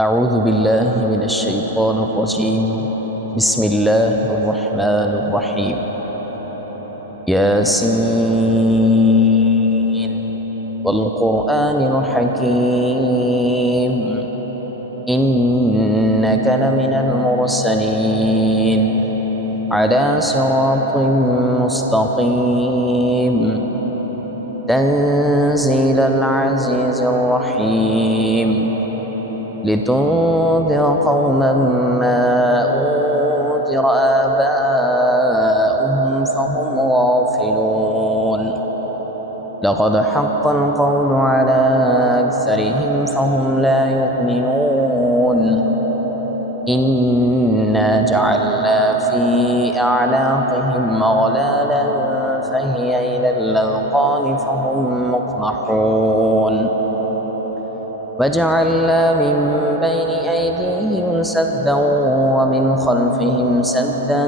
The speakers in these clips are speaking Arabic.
أعوذ بالله من الشيطان الرجيم. بسم الله الرحمن الرحيم. ياسين والقرآن الحكيم إنك لمن المرسلين على صراط مستقيم تنزيل العزيز الرحيم لتنذر قوما ما أنذر آباؤهم فهم غافلون لقد حق القول على أكثرهم فهم لا يؤمنون إنا جعلنا في أعناقهم أغلالا فهي إلى الأذقان فهم مقمحون وجعلنا من بين أيديهم سدا ومن خلفهم سدا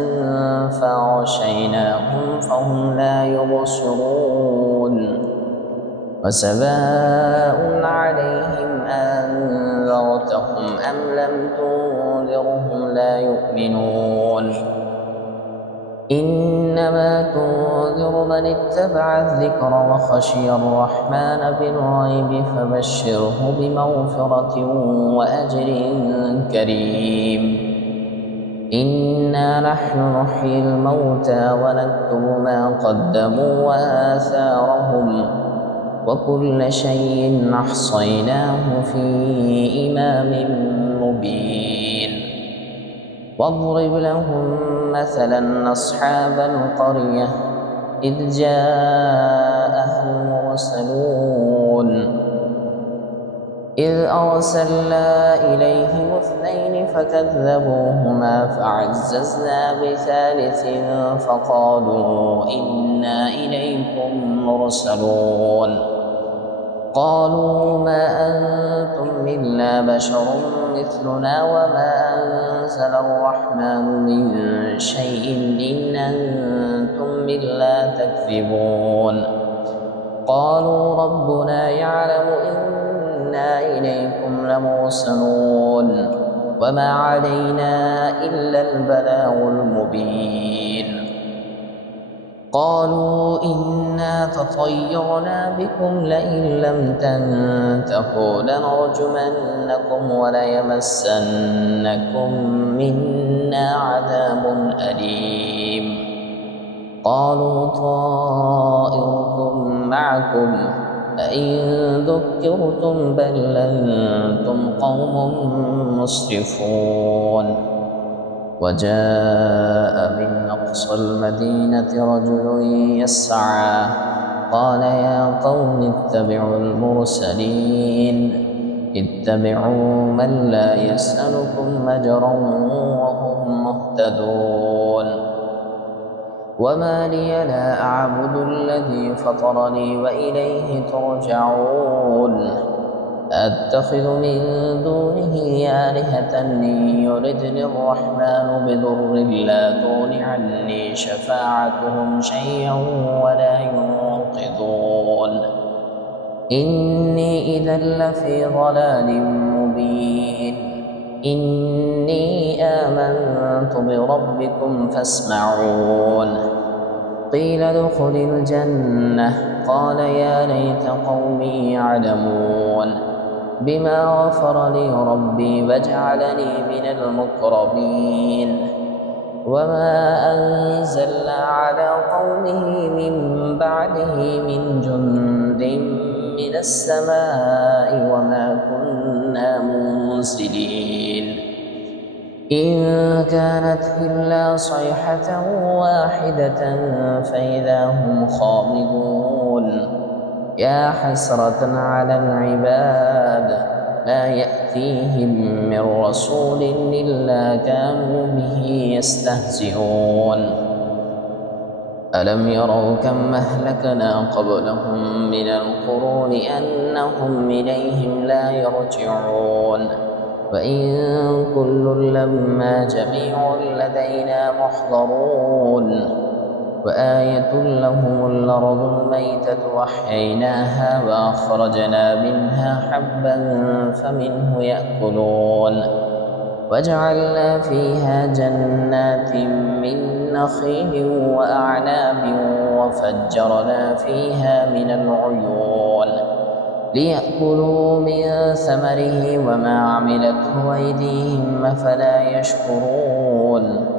فأغشيناهم فهم لا يبصرون وسواء عليهم أنذرتهم أم لم تنذرهم لا يؤمنون إنما تنذر من اتبع الذكر وخشي الرحمن بالغيب فبشره بمغفرة وأجر كريم إنا نحن نحيي الموتى ونكتب ما قدموا وآثارهم وكل شيء أحصيناه في إمام مبين واضرب لهم مثلا أصحاب القرية إذ جاءها المرسلون إذ أرسلنا إليهم اثنين فكذبوهما فعززنا بثالث فقالوا إنا إليكم مرسلون قالوا ما أنتم إلا بشر مثلنا وما أنزل الرحمن من شيء إن أنتم إلا تكذبون قالوا ربنا يعلم إنا إليكم لمرسلون وما علينا إلا البلاغ المبين قالوا إنا تطيرنا بكم لئن لم تنتهوا لنرجمنكم وليمسنكم منا عذاب أليم قالوا طائركم معكم أئن ذكرتم بل أنتم قوم مسرفون وجاء من أقصى المدينة رجل يسعى قال يا قوم اتبعوا المرسلين اتبعوا من لا يسألكم أجرا وهم مهتدون وما لي لا أعبد الذي فطرني وإليه ترجعون أتخذ من دونه آلهة إن يردني الرحمن بضر لا تغن عني شفاعتهم شيئا ولا ينقذون إني إذا لفي ضلال مبين إني آمنت بربكم فاسمعون قيل ادخل الجنة قال يا ليت قومي يعلمون بما غفر لي ربي وجعلني من المكرمين وما أنزلنا على قومه من بعده من جند من السماء وما كنا منزلين إن كانت إلا صيحة واحدة فإذا هم خامدون يا حسرة على العباد ما يأتيهم من رسول إلا كانوا به يستهزئون ألم يروا كم أهلكنا قبلهم من القرون أنهم إليهم لا يرجعون وإن كل لما جميع لدينا محضرون وآية لهم الأرض الميتة وأحييناها وأخرجنا منها حبا فمنه يأكلون وجعلنا فيها جنات من نخيل وأعناب وفجرنا فيها من العيون ليأكلوا من ثمره وما عملته أيديهم أفلا يشكرون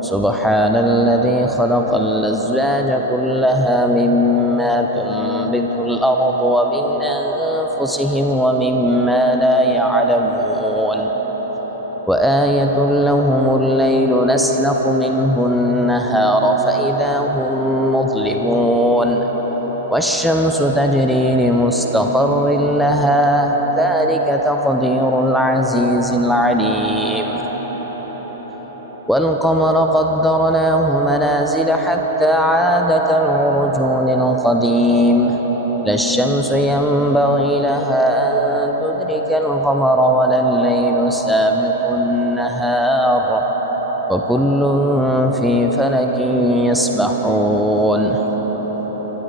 سبحان الذي خلق الأزواج كلها مما تنبت الأرض ومن أنفسهم ومما لا يعلمون وآية لهم الليل نسلخ منه النهار فإذا هم مظلمون والشمس تجري لمستقر لها ذلك تقدير العزيز العليم والقمر قدرناه منازل حتى عاد كالعرجون القديم لا الشمس ينبغي لها أن تدرك القمر ولا الليل سابق النهار وكل في فلك يسبحون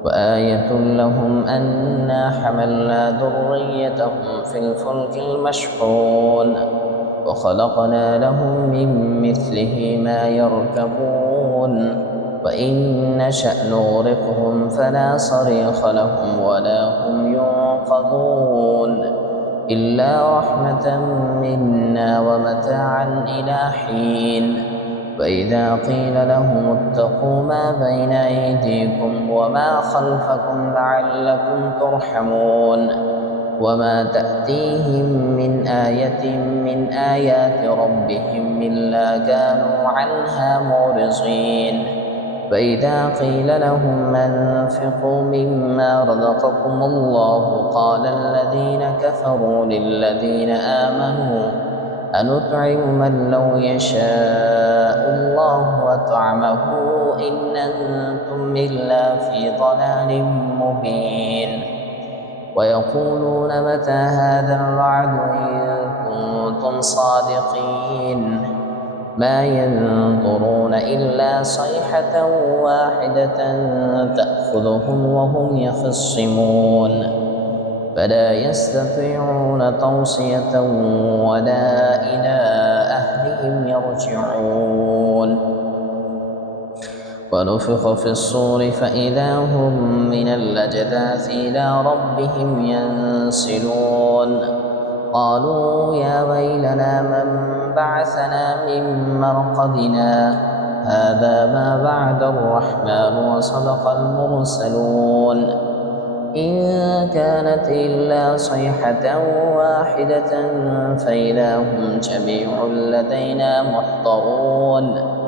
وآية لهم أنا حملنا ذريتهم في الفلك المشحون وخلقنا لهم من مثله ما يركبون وإن نشأ نغرقهم فلا صريخ لهم ولا هم ينقذون إلا رحمة منا ومتاعا إلى حين وإذا قيل لهم اتقوا ما بين أيديكم وما خلفكم لعلكم ترحمون وما تأتيهم من آية من آيات ربهم إلا كانوا عنها معرضين فإذا قيل لهم أنفقوا مما رزقكم الله قال الذين كفروا للذين آمنوا أنطعم من لو يشاء الله أطعمه إن أنتم إلا في ضلال مبين ويقولون متى هذا الوعد إن كنتم صادقين ما ينظرون إلا صيحة واحدة تأخذهم وهم يخصمون فلا يستطيعون توصية ولا إلى أهلهم يرجعون ونفخ في الصور فإذا هم من الأجداث إلى ربهم ينسلون قالوا يا ويلنا من بعثنا من مرقدنا هذا ما بعد الرحمن وصدق المرسلون إن كانت إلا صيحة واحدة فإذا هم جميع لدينا محضرون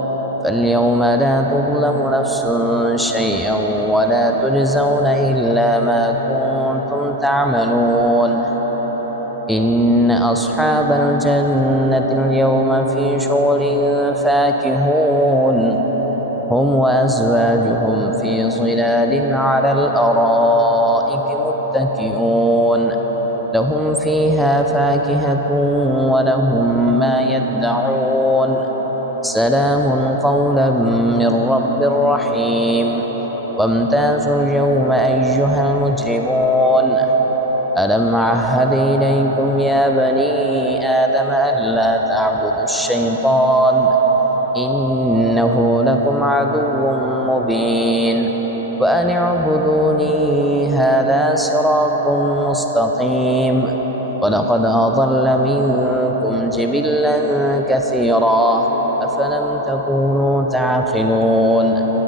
فاليوم لا تظلم نفس شيئا ولا تجزون إلا ما كنتم تعملون إن أصحاب الجنة اليوم في شغل فاكهون هم وأزواجهم في ظلال على الأرائك متكئون لهم فيها فاكهة ولهم ما يدعون سلام قولا من رب رحيم وامتازوا اليوم أيها المجرمون ألم عهد إليكم يا بني آدم ألا تعبدوا الشيطان إنه لكم عدو مبين وأن اعبدوني هذا صراط مستقيم ولقد أضل منكم جبلا كثيرا أفلم تكونوا تعقلون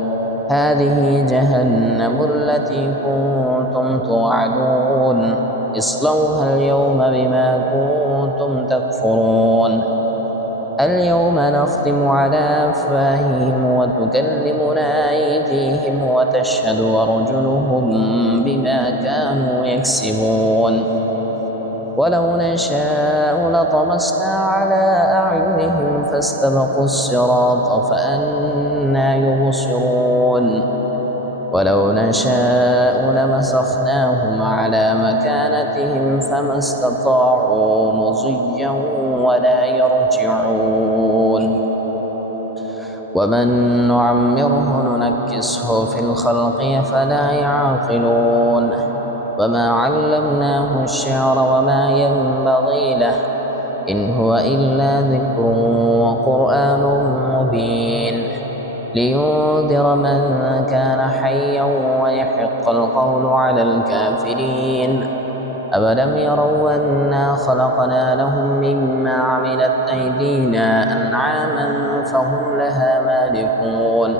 هذه جهنم التي كنتم توعدون اصلوها اليوم بما كنتم تكفرون اليوم نختم على أفواههم وتكلمنا أيديهم وتشهد أرجلهم بما كانوا يكسبون ولو نشاء لطمسنا على أعينهم فاستبقوا الصراط فأنى يبصرون ولو نشاء لمسخناهم على مكانتهم فما استطاعوا مضيا ولا يرجعون ومن نعمره ننكسه في الخلق أفلا يعقلون وما علمناه الشعر وما ينبغي له إن هو إلا ذكر وقرآن مبين لينذر من كان حيا ويحق القول على الكافرين أولم يروا أنا خلقنا لهم مما عملت أيدينا أنعاما فهم لها مالكون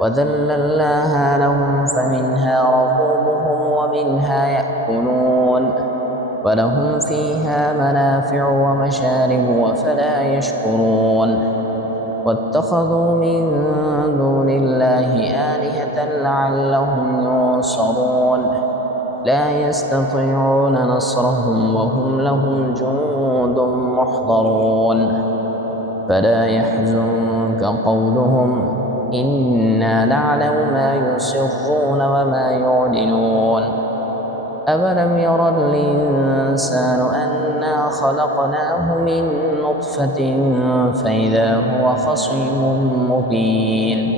وذللناها لهم فمنها ركوبهم ومنها يأكلون ولهم فيها منافع ومشارب وفلا يشكرون واتخذوا من دون الله آلهة لعلهم ينصرون لا يستطيعون نصرهم وهم لهم جند محضرون فلا يحزنك قولهم إنا نعلم ما يسرون وما يعلنون أولم ير الإنسان أنا خلقناه من نطفة فإذا هو خصيم مبين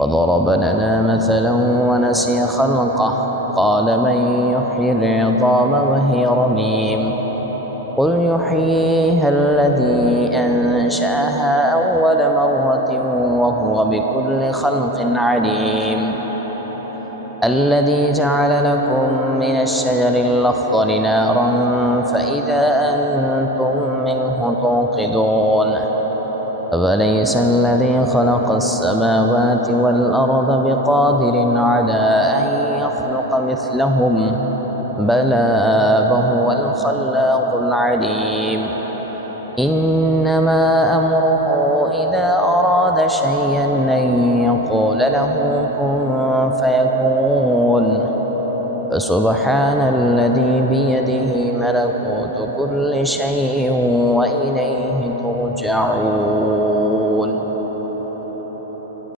وضرب لنا مثلا ونسي خلقه قال من يحيي العظام وهي رميم قل يحييها الذي أنشأها أول مرة وهو بكل خلق عليم الذي جعل لكم من الشجر الأخضر نارا فإذا أنتم منه توقدون أفليس الذي خلق السماوات والأرض بقادر على أن يخلق مثلهم بلى وهو الخلاق العليم إنما أمره إذا أراد شيئا أن يقول له كن فيكون فسبحان الذي بيده ملكوت كل شيء وإليه ترجعون